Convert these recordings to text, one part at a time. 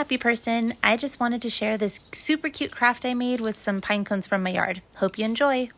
happy person. I just wanted to share this super cute craft I made with some pine cones from my yard. Hope you enjoy.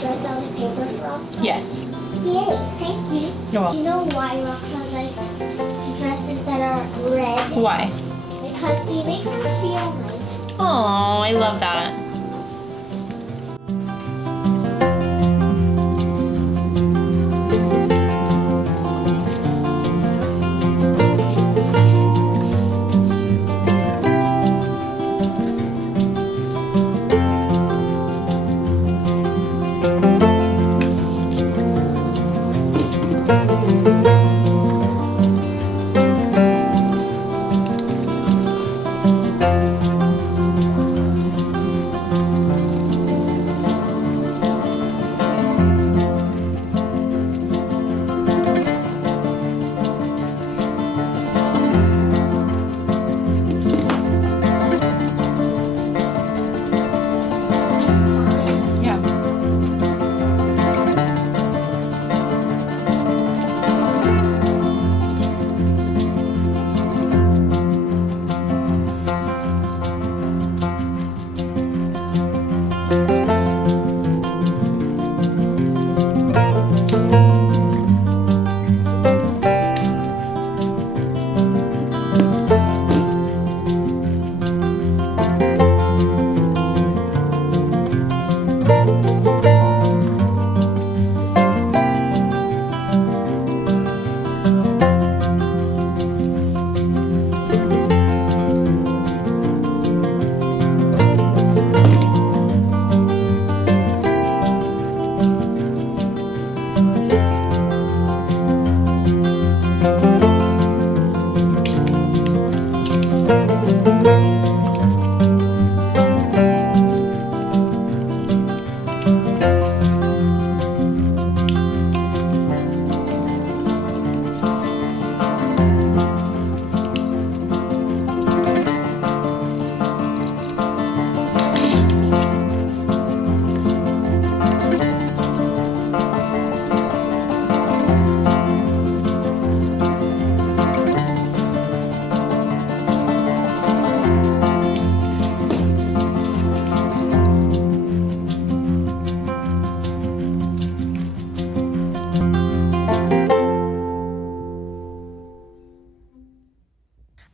Dress out of paper frocks? Yes. Yay, thank you. You're welcome. You know why Roxanne likes dresses that are red? Why? Because they make her feel nice. Oh, I love that.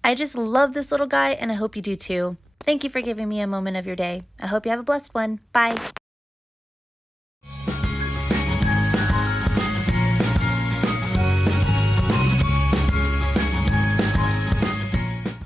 I just love this little guy, and I hope you do too. Thank you for giving me a moment of your day. I hope you have a blessed one. Bye.